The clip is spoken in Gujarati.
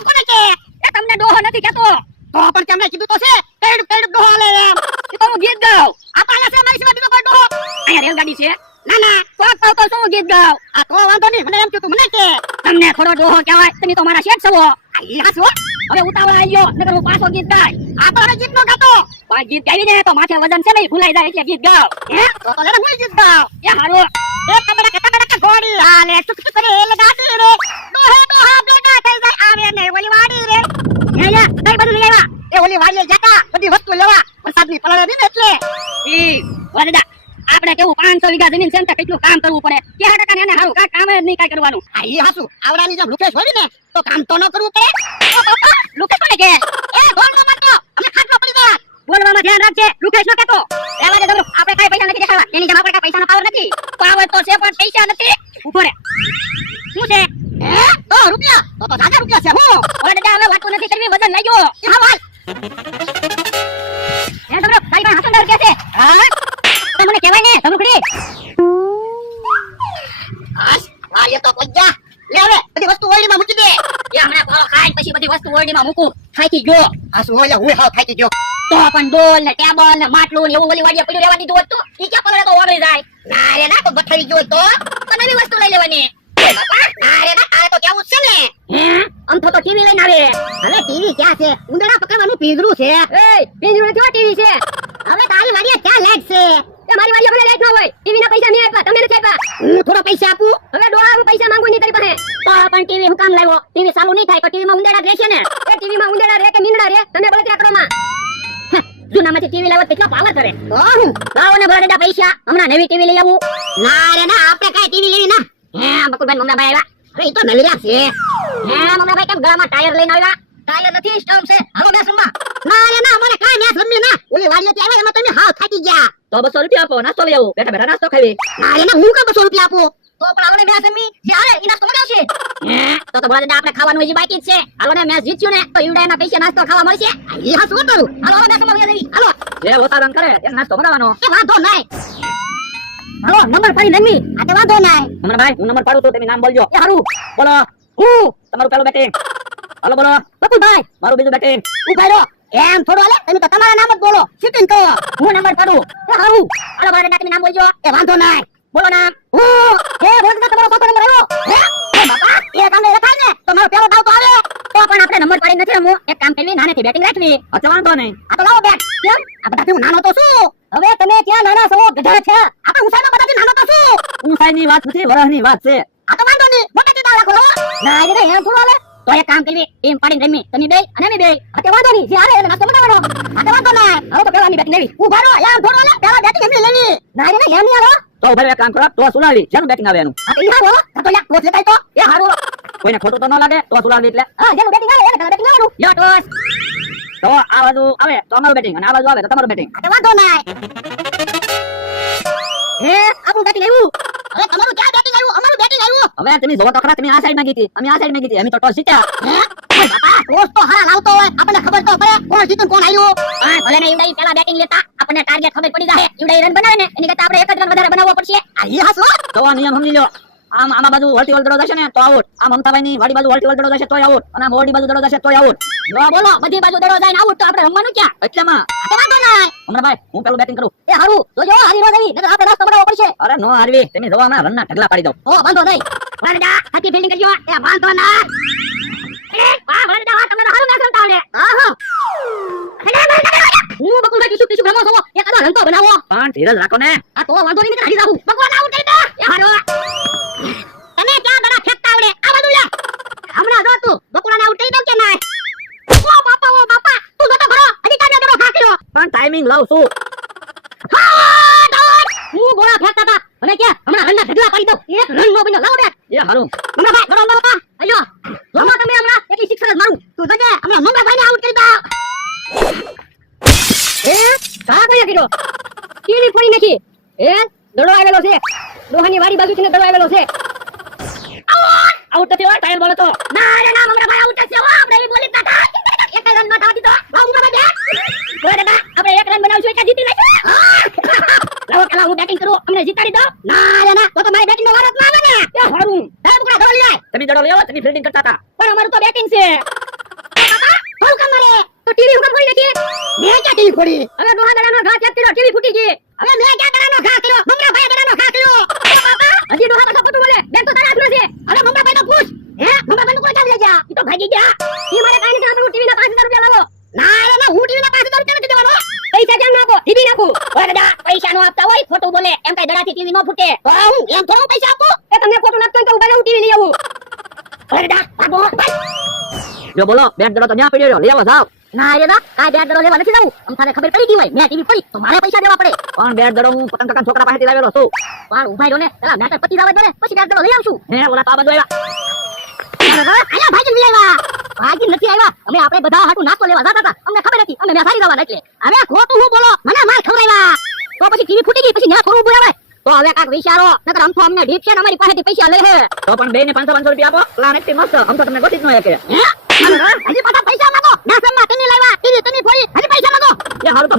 કોને કે એ તમને ડોહો નથી કેતો તો પણ કેમ કીધું તો છે કેડ કેડ ડોહો લે એમ એ તો હું ગીત ગાઉં આ પાલા છે મારી સિવાય બીજો કોઈ ડોહો અહીંયા રેલગાડી છે ના ના તો શું ગીત ગાઉં આ તો વાંધો નહીં મને એમ કીધું મને કે તમને થોડો ડોહો કહેવાય તમે તો મારા શેઠ છો આ હાસો હવે ઉતાવળ આવી ગયો નકર હું પાછો ગીત ગાય આ તો હવે ગીત નો ગાતો પણ ગીત ગાવી દે તો માથે વજન છે ને ભૂલાઈ જાય એટલે ગીત ગાવ હે તો લેને હું ગીત ગાવ એ હારો એ કબડા ગોડી હાલે ચુક ચુક કરે એ લગાતી રે ડોહા બેટા થઈ જાય આવે ને ઓલી વાડી રે હે કઈ બધું લઈ આવ્યા એ ઓલી વાડીએ જતા બધી વસ્તુ લેવા વરસાદની પલળે દીને એટલે ઈ વરદા આપણે કેવું 500 વીઘા જમીન છે ને કેટલું કામ કરવું પડે કે ટકા ને એને હારું કા કામ જ નહીં કાઈ કરવાનું આ ઈ હાસુ આવડાની જેમ લુકેશ હોય ને તો કામ તો ન કરવું પડે ઓ બાપા લુકેશ કોને કે એ બોલનો મતો અમે ખાટલો પડી ગયા બોલવામાં ધ્યાન રાખજે લુકેશ નો કેતો એવા દે દબરો આપણે કાઈ પૈસા નથી દેખાડવા એની જેમ આપણે કાઈ પૈસાનો પાવર નથી પાવર તો છે પણ પૈસા નથી ઉભો રે શું છે હે તો રૂપિયા તો જાજા રૂપિયા છે હું ઓરે દાદા અમે વાતો નથી કરવી વજન લઈ ગયો હા વાલ એ દબરો તારી પાસે હાસન કે છે હા તો મને કહેવાય ને ધમકડી આસ વાય તો પજ્જા લે હવે બધી વસ્તુ ઓરડીમાં મૂકી દે એ હમણાં ભાવ ખાઈ પછી બધી વસ્તુ ઓરડીમાં મૂકું થાકી ગયો આસુ હોય હું હાવ થાકી ગયો તો પણ ડોલ ને ટેબલ ને માટલું ને એવું ઓલી વાડીએ પડ્યું રહેવા દીધું હતું ઈ ક્યાં પલળે તો ઓરડી જાય ના રે ના તો બઠરી ગયો તો નવી વસ્તુ લઈ લેવાની બાપા ના રે ના તારે તો કેવું છે ને હે અંતો તો ટીવી લઈને આવે હવે ટીવી ક્યાં છે ઉંદરા પકડવાનું પીંજરું છે એ પીંજરું નથી ટીવી છે હવે તારી વાડીએ ક્યાં લાઈટ છે એ મારી વાડીએ મને લાઈટ ન હોય ટીવી ના પૈસા મે આપ્યા તમે નથી આપ્યા હું થોડો પૈસા આપું હવે ડોળા હું પૈસા માંગુ ની તારી પાસે તો પણ ટીવી હું કામ લાવ્યો ટીવી ચાલુ નહીં થાય તો ટીવી માં ઉંદરા રહેશે ને એ ટીવી માં ઉંદરા રહે કે મીંદડા રહે તમે બોલે ત્રાકડો માં જૂનામાંથી ટીવી લાવો કેટલો પાવર કરે લાવો ને ભરડા પૈસા હમણાં નવી ટીવી લઈ આવું ના રે ના આપણે કઈ ટીવી લેવી ના હે બકુલભાઈ મમરાભાઈ આવ્યા અરે ઈ તો નવી રહ્યા છે હે મમરાભાઈ કેમ ગળામાં ટાયર લઈને આવ્યા ટાયર નથી સ્ટમ્પ છે હાલો મેચ રમવા ના રે ના મને કાઈ મેચ રમવી ના ઓલી વાડીએથી આવ્યા એમાં તમે હાવ થાકી ગયા તો 200 રૂપિયા આપો નાસ્તો લઈ આવો બેઠા બેઠા નાસ્તો ખાવી ના રે ના હું કા 200 રૂપિયા આપું તો પણ આવને મેચ રમી જે હારે ઈ નાસ્તો મગાવશે હે તો બોલા દાદા આપણે ખાવાનું હજી બાકી જ છે હાલો ને મેચ જીત્યું ને તો ઈવડાના પૈસા નાસ્તો ખાવા મળશે ઈ હા શું કરું હાલો મેચ રમવા જઈ હાલો જે હોતારન કરે એક નાસ્તો બનાવવાનો એ વાંધો નહીં હાલો નંબર પડી નમી આ તો વાંધો નહીં મમરાભાઈ હું નંબર પાડું તો તમે નામ બોલજો એ હારું બોલો હું તમારું પેલું બેટિંગ હાલો બોલો બકુલભાઈ મારું બીજું બેટિંગ ઉભાઈ રહો એમ થોડો હાલે તમે તો તમારા નામ જ બોલો સિટિંગ કરો હું નંબર પાડું એ હારું હાલો બોલો તમે નામ બોલજો એ વાંધો નહીં બોલો નામ હું હે બોલજો તમારો ચોથો નંબર આવ્યો હે બાપા એ કામ લખાય ને તો મારો પેલો દાવ તો આવે તો પણ આપણે નંબર પાડી નથી રમવું એક કામ કરવી નાનેથી બેટિંગ રાખવી અચ્છા વાંધો નહીં આ તો લાવો બેટ કેમ આ બધાથી હું નાનો તો શું હવે તમે ક્યાં નાના છો ગધા છે આપણે ઊંચાઈમાં બધાથી નાનો તો શું ઊંચાઈની વાત નથી વરહની વાત છે આ તો વાંધો નહીં મોટેથી દાવ રાખો ના રે એમ થોડો હાલે તો એક કામ કરવી ટીમ પાડીને રમી તમે બે અને અમે બે આ તો વાંધો નહીં જે હાલે એને નાસ્તો બનાવવાનો આ તો વાંધો નહીં હવે તો પેલાની બેટિંગ લેવી ઉભા રહો યાર થોડો હાલે પેલા બેટિંગ એમની લેવી ના રે એમ નહીં હાલો તો ઉભા એક કામ કરો તો સુલાવી જેનું બેટિંગ આવે એનું આ તો ઈ હાલો તો લે કોચ લેતાય તો એ હારું કોઈને ખોટું તો ન લાગે તો સુલાવી એટલે હા જેનું બેટિંગ આવે એને બેટિંગ લેવાનું યો ટોસ તો આ બાજુ આવે તો અમારું બેટિંગ અને આ બાજુ આવે તો તમારું બેટિંગ આ તો વાંધો નહીં હે આપણું બેટિંગ આવ્યું હવે તમારું ક્યાં બેટિંગ આવ્યું અમારું બેટિંગ આવ્યું હવે તમે જોવો તો ખરા તમે આ સાઈડ માં ગીતી અમે આ સાઈડ માં ગીતી અમે તો ટોસ જીત્યા હે બાપા ટોસ તો હારા લાવતો હોય આપણને ખબર તો પડે કોણ જીતું કોણ આવ્યું હા ભલે ને ઈવડાઈ પેલા બેટિંગ લેતા આપણને ટાર્ગેટ ખબર પડી જાય ઈવડાઈ રન બનાવે ને એની કરતા આપણે એક જ રન વધારે બનાવવો પડશે આ ઈ હાસો તો આ નિયમ સમજી લો આમ આમાં બાજુ વળતી વળતડો જશે ને તો આઉટ આમ મમતાભાઈ ની વાડી બાજુ વળતી વળતડો જશે તોય આઉટ અને મોડી બાજુ દડો જશે તોય આઉટ જો બોલો બધી બાજુ દડો જાય ને આઉટ તો આપણે રમવાનું ક્યાં એટલેમાં આ તો વાંધો નહીં હમણાં હું પેલું બેટિંગ કરું એ હારું તો જો હારી નો જવી નકર આપણે નાસ્તો બનાવવો પડશે અરે નો હારવી તમે જોવા ના રનના ઢગલા પાડી દો ઓ વાંધો નહીં વરડા હાથી ફિલ્ડિંગ કરજો એ વાંધો ના એ વાહ વરડા તમને તો હારું મેચ રમતા આવડે આહો હું બકુલભાઈ ટીસુ ભ્રમો છો એક આદો રન તો બનાવો પણ ધીરજ રાખો ને આ તો વાંધો નહીં હારી જાવું ભગવાન આઉટ કરી દે એ હારો તમે ક્યાં બડા ફેંકતા આવડે આ બાજુ લે હમણાં જો તું બકુલાને આઉટ કરી દઉં કે ના ઓ બાપા તું જોતો ખરો હજી કાઢ્યો જરો ખાક્યો પણ ટાઈમિંગ લાવ છું હું ગોળા ફેંકતા હતા અને કે હમણાં રનના ઢગલા પાડી દઉં એક રન નો બન્યો લાવો બેટ એ હારું મમરાભાઈ ગડો બાપા અયો જોમો તમે હમણાં એટલી સિક્સર જ મારું તું જોજે હમણાં મમરાભાઈને આઉટ કરી દઉં એ કા કયા કીધો કીડી પડી નથી એ દડો આવેલો છે ડોહાની વાડી બાજુ થી દડો આવેલો છે આઉટ થયો ટાયર બોલે તો ના રે ના મમરાભાઈ આઉટ થયો આપણે ઈ બોલી તા એક રન માં થાવ દીધો મમરાભાઈ બોલે દાદા આપણે એક રન બનાવશું કે જીતી લઈશું લાવો પેલા હું બેટિંગ કરું અમને જીતાડી દો ના રે ના તો મારી બેટિંગ નો વારો જ ના આવે ને એ હારું તમે બકડા દડો લઈ આય તમે દડો લઈ આવો તમે ફિલ્ડિંગ કરતા હતા પણ અમારું તો બેટિંગ છે ટીવી હુકમ કરી નાખી મેં ક્યાં ટીવી ખોલી હવે ડોહા દડાનો ઘા ચેક કર્યો ટીવી ફૂટી ગઈ હવે મેં ક્યાં દડાનો ઘા કર્યો મમરા ભાઈ દડાનો ઘા કર્યો બાપા હજી ડોહા પાછો ખોટું બોલે બેન તો તારા હાથમાં છે હવે મમરા ભાઈ તો પૂછ હે મમરા ભાઈ કોઈ ચાલી ગયા ઈ તો ભાગી ગયા ઈ મારે કાઈ નથી આપણે ટીવી ના 5000 રૂપિયા લાવો ના રે ના હું ટીવી ના 5000 રૂપિયા નથી દેવાનો પૈસા કેમ નાખો ટીવી નાખું ઓય દાદા પૈસા નો આપતા હોય ખોટું બોલે એમ કઈ દડાથી ટીવી નો ફૂટે તો હું એમ થોડું પૈસા આપું એ તમને ખોટું નાખતો તો ઉભા રહો ટીવી લઈ આવું ઓય દાદા ભાગો જો બોલો બેટ દડો તો ન્યા પડ્યો રહ્યો, લઈ આવો જાવ. ના રે ના કાઈ બેટ દડો લેવા નથી જાવું અમથાને ખબર પડી ગઈ હોય મેં ટીવી પડી તો મારે પૈસા દેવા પડે પણ બેટ દડો હું પતંગ કાકા છોકરા પાસેથી લાવેલો છું. પણ ઉભા રહ્યો ને પેલા મેટર પતિ જવા દે ને પછી બેટ દડો લઈ આવશું હે ઓલા તો આ બધું આવ્યા. આયા ભાગી નહીં આવ્યા ભાગી નથી આવ્યા અમે આપણે બધા હાટુ નાસ્તો લેવા જતા હતા અમને ખબર હતી અમે સારી જવાના એટલે હવે ખોટું હું બોલો મને માર ખવડાવ્યા તો પછી ટીવી ફૂટી ગઈ પછી ન્યા થોડું બોલાવાય તો હવે કાક વિચારો નકર આમ તો અમને ઢીપ છે ને અમારી પાસેથી પૈસા લે હે તો પણ બે ને 500 રૂપિયા આપો. પ્લાન એકથી મસ્ત, આમ તો તમને ગોતી જ ન શકે. હે હજી પાછા પૈસા માંગો ના સમમાં તને લાવ્યા ટીવી તને ફોડી હજી પૈસા માંગો એ હારું તો